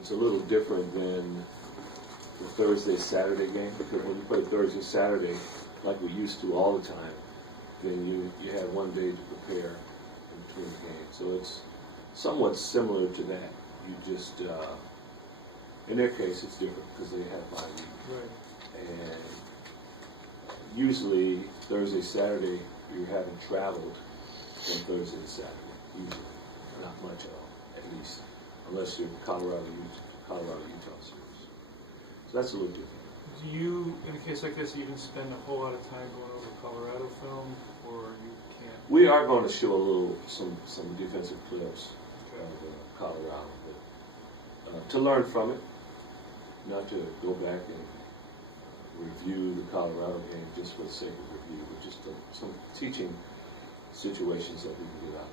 it's a little different than the Thursday-Saturday game, because when you play Thursday-Saturday, like we used to all the time, then you have one day to prepare in between the games. So it's somewhat similar to that. You just, in their case, it's different because they have bye week. Right. And usually Thursday, Saturday, you haven't traveled from Thursday to Saturday. Usually, not much at all, at least, unless you're Colorado, Utah series. So that's a little different. Do you, in a case like this, even spend a whole lot of time going over Colorado film, or you can't? We are going to show some defensive clips of Colorado, but to learn from it, not to go back and review the Colorado game just for the sake of review, but just some teaching situations that we can get out.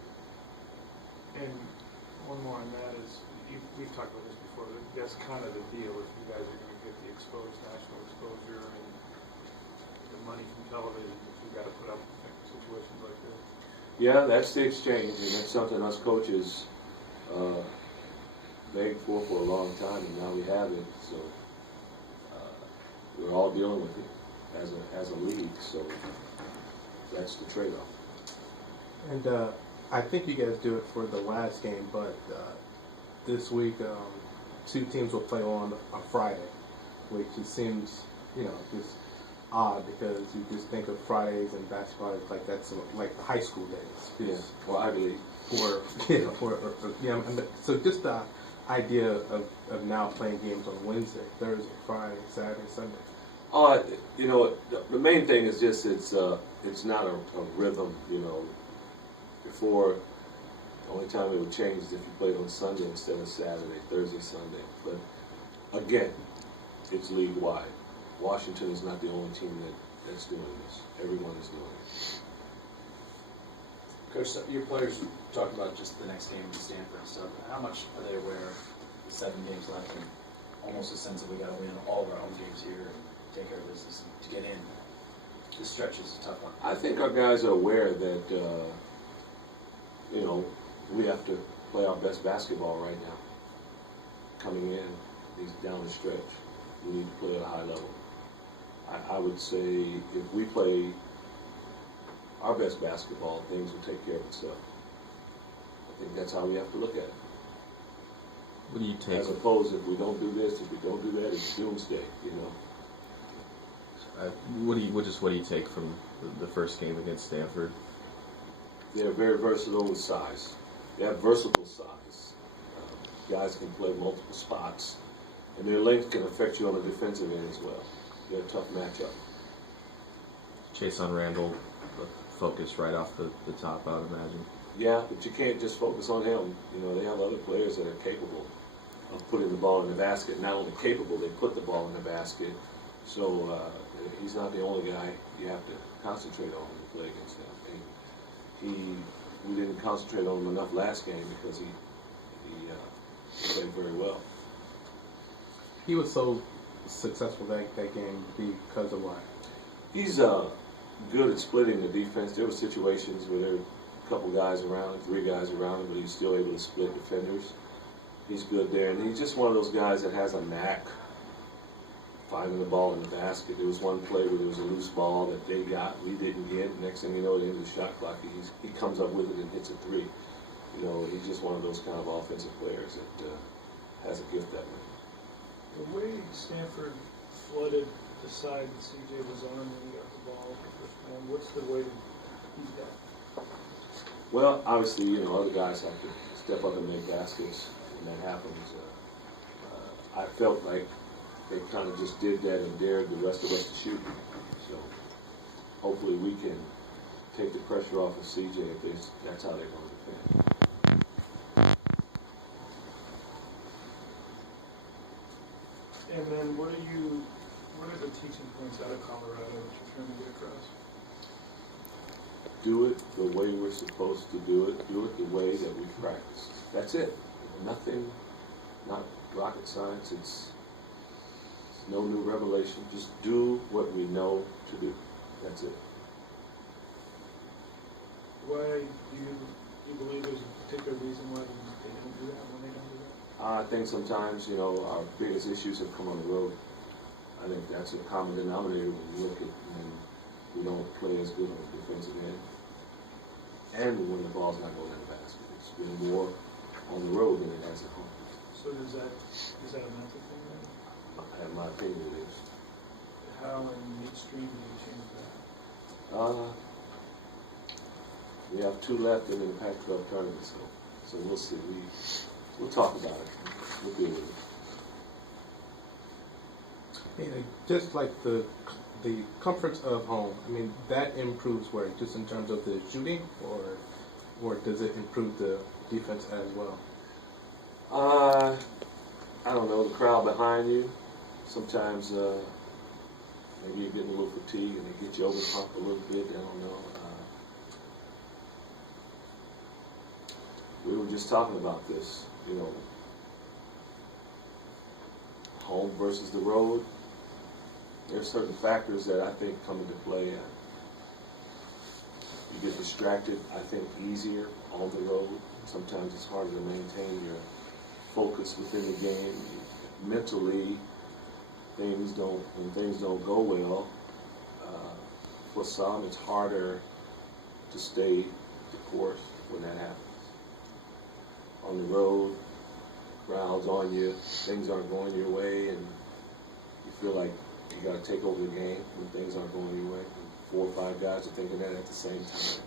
And one more on that is, we've talked about this before, that's kind of the deal if you guys are going to get the national exposure and the money from television, if you've got to put up with situations like this. Yeah, that's the exchange, and that's something us coaches begged for a long time, and now we have it. So we're all dealing with it as a league. So that's the trade-off. And I think you guys do it for the last game, but this week two teams will play on a Friday, which just seems, just odd because you just think of Fridays and basketball like that's like high school days. Yeah. Well, I believe. So just the idea of now playing games on Wednesday, Thursday, Friday, Saturday, Sunday. The main thing is just it's not a rhythm. Before, the only time it would change is if you played on Sunday instead of Saturday, Thursday, Sunday. But again, it's league-wide. Washington is not the only team that's doing this. Everyone is doing it. Coach, your players talk about just the next game in Stanford and stuff. How much are they aware of the 7 games left and almost a sense that we got to win all of our home games here and take care of business to get in? This stretch is a tough one. I think our guys are aware that, we have to play our best basketball right now. Coming in, these down the stretch, we need to play at a high level. I would say if we play our best basketball, things will take care of itself. I think that's how we have to look at it. What do you take? As opposed, if we don't do this, if we don't do that, it's doomsday, What do you take from the first game against Stanford? They're very versatile with size. They have versatile size. Guys can play multiple spots, and their length can affect you on the defensive end as well. They're a tough matchup. Chase on Randall, focus right off the top, I would imagine. Yeah, but you can't just focus on him. They have other players that are capable of putting the ball in the basket. Not only capable, they put the ball in the basket. So he's not the only guy you have to concentrate on when you play against him. We didn't concentrate on him enough last game because he played very well. He was so successful that game because of what? He's good at splitting the defense. There were situations where there were a couple guys around him, 3 guys around him, but he's still able to split defenders. He's good there, and he's just one of those guys that has a knack finding the ball in the basket. There was one play where there was a loose ball that they got, we didn't get. Next thing you know, at the end of the shot clock, he comes up with it and hits a 3. He's just one of those kind of offensive players that has a gift that way. The way Stanford flooded the side that CJ was on when he got the ball the first time, what's the way to beat that? Well, obviously, other guys have to step up and make baskets when that happens. I felt like they kind of just did that and dared the rest of us to shoot. So hopefully we can take the pressure off of CJ if that's how they're going to defend. And then what are the teaching points out of Colorado that you're trying to get across? Do it the way we're supposed to do it. Do it the way that we practice. That's it. Nothing, not rocket science. It's no new revelation. Just do what we know to do. That's it. Why do you believe there's a particular reason why they don't do that when they don't do that? I think sometimes, our biggest issues have come on the road. I think that's a common denominator when you look at when we don't play as good on the defensive end. And when the ball's not going in the basket. It's been more on the road than it has at home. So is that a mental thing then? In my opinion, it is. How in midstream do you change that? We have 2 left in the Pac-12 tournament, so we'll see. We'll talk about it. We'll deal with it. Just like the comforts of home, I mean, that improves where? Just in terms of the shooting, or does it improve the defense as well? I don't know, the crowd behind you, sometimes maybe you're getting a little fatigued and they get you over the hump a little bit, I don't know. We were just talking about this, home versus the road. There's certain factors that I think come into play. You get distracted, I think, easier on the road. Sometimes it's harder to maintain your focus within the game. Mentally, when things don't go well, for some it's harder to stay the course when that happens. On the road, crowds on you, things aren't going your way, and you feel like you got to take over the game when things aren't going your way. 4 or 5 guys are thinking that at the same time.